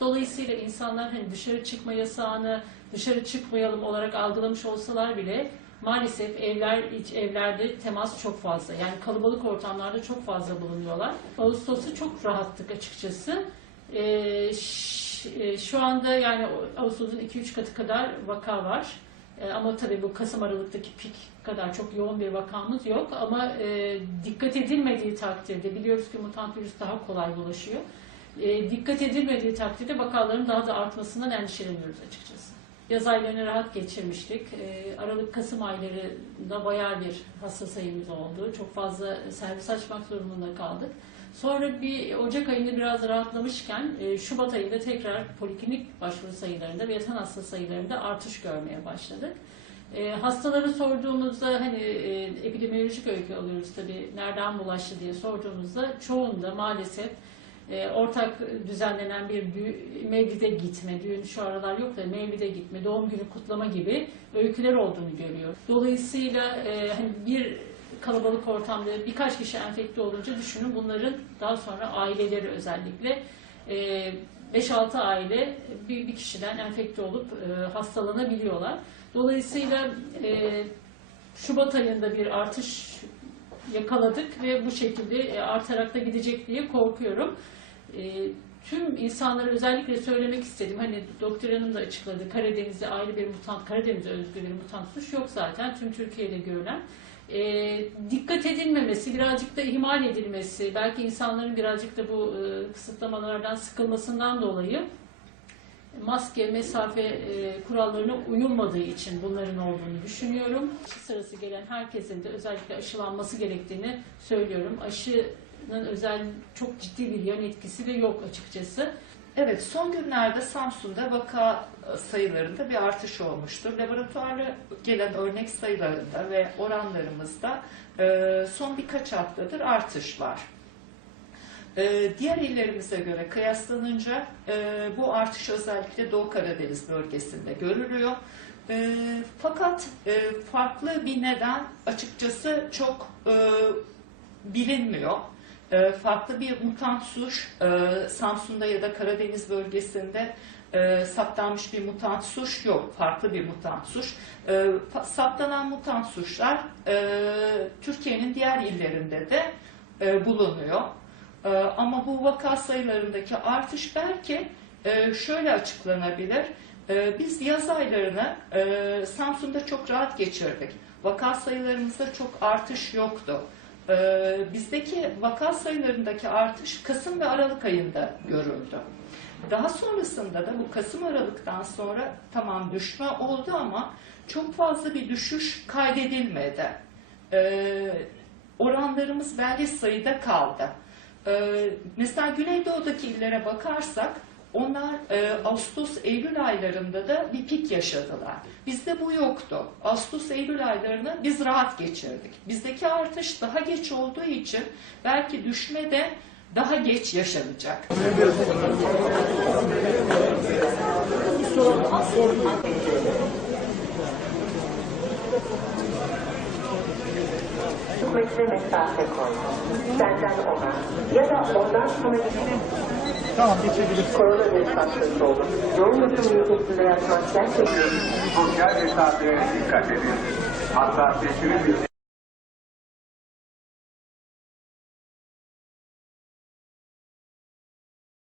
Dolayısıyla insanlar hani dışarı çıkma yasağını dışarı çıkmayalım olarak algılamış olsalar bile maalesef evler iç evlerde temas çok fazla. Yani kalabalık ortamlarda çok fazla bulunuyorlar. Ağustos'u çok rahattık açıkçası. Ee, e, şu anda yani Ağustos'un 2-3 katı kadar vaka var. E, Ama tabii bu Kasım Aralık'taki pik kadar çok yoğun bir vakamız yok. Ama e, dikkat edilmediği takdirde biliyoruz ki mutant virüs daha kolay bulaşıyor. E, dikkat edilmediği takdirde vakaların daha da artmasından endişeleniyoruz açıkçası. Yaz aylarını rahat geçirmiştik. E, Aralık-Kasım aylarında bayağı bir hasta sayımız oldu. Çok fazla servis açmak durumunda kaldık. Sonra bir Ocak ayında biraz rahatlamışken e, Şubat ayında tekrar poliklinik başvuru sayılarında ve yatan hasta sayılarında artış görmeye başladık. E, hastalara sorduğumuzda hani e, epidemiolojik öykü alıyoruz tabii nereden bulaştı diye sorduğumuzda çoğunda maalesef ortak düzenlenen bir mevlide gitme, düğün şu aralar yok da mevlide gitme, doğum günü kutlama gibi öyküler olduğunu görüyor. Dolayısıyla e, hani bir kalabalık ortamda birkaç kişi enfekte olunca düşünün bunların daha sonra aileleri özellikle e, 5-6 aile bir, bir kişiden enfekte olup e, hastalanabiliyorlar. Dolayısıyla e, Şubat ayında bir artış yakaladık ve bu şekilde e, artarak da gidecek diye korkuyorum. E, tüm insanlara özellikle söylemek istedim. Hani doktor hanım da açıkladı. Karadeniz'de ayrı bir mutant, Karadeniz'e özgü bir mutant suç yok zaten. Tüm Türkiye'de görülen. E, dikkat edilmemesi, birazcık da ihmal edilmesi, belki insanların birazcık da bu e, kısıtlamalardan sıkılmasından dolayı maske, mesafe e, kurallarına uyulmadığı için bunların olduğunu düşünüyorum. Aşı sırası gelen herkesin de özellikle aşılanması gerektiğini söylüyorum. Aşının özel çok ciddi bir yan etkisi de yok açıkçası. Evet, son günlerde Samsun'da vaka sayılarında bir artış olmuştur. Laboratuvarla gelen örnek sayılarında ve oranlarımızda e, son birkaç haftadır artış var. E, Diğer illerimize göre kıyaslanınca e, bu artış özellikle Doğu Karadeniz bölgesinde görülüyor. E, Fakat e, farklı bir neden açıkçası çok e, bilinmiyor. E, Farklı bir mutant suç e, Samsun'da ya da Karadeniz bölgesinde e, saptanmış bir mutant suç yok. Farklı bir mutant suç. E, Saptanan mutant suçlar e, Türkiye'nin diğer illerinde de e, bulunuyor. E, Ama bu vaka sayılarındaki artış belki e, şöyle açıklanabilir. E, Biz yaz aylarını e, Samsun'da çok rahat geçirdik. Vaka sayılarımızda çok artış yoktu. E, Bizdeki vaka sayılarındaki artış Kasım ve Aralık ayında görüldü. Daha sonrasında da bu Kasım Aralık'tan sonra tamam düşme oldu ama çok fazla bir düşüş kaydedilmedi. Oranlarımız belli sayıda kaldı. Ee, mesela Güneydoğu'daki illere bakarsak onlar e, Ağustos-Eylül aylarında da bir pik yaşadılar. Bizde bu yoktu. Ağustos-Eylül aylarını biz rahat geçirdik. Bizdeki artış daha geç olduğu için belki düşme de daha geç yaşanacak. Metre mesafe koy. Senden ona ya da ondan sana gidip Tamam geçebilirsin. koronavirüs hastası olur. Yoğun bakım ünitesinde yatmak gerçekten Sosyal mesafeye dikkat edin. Hassasiyetiniz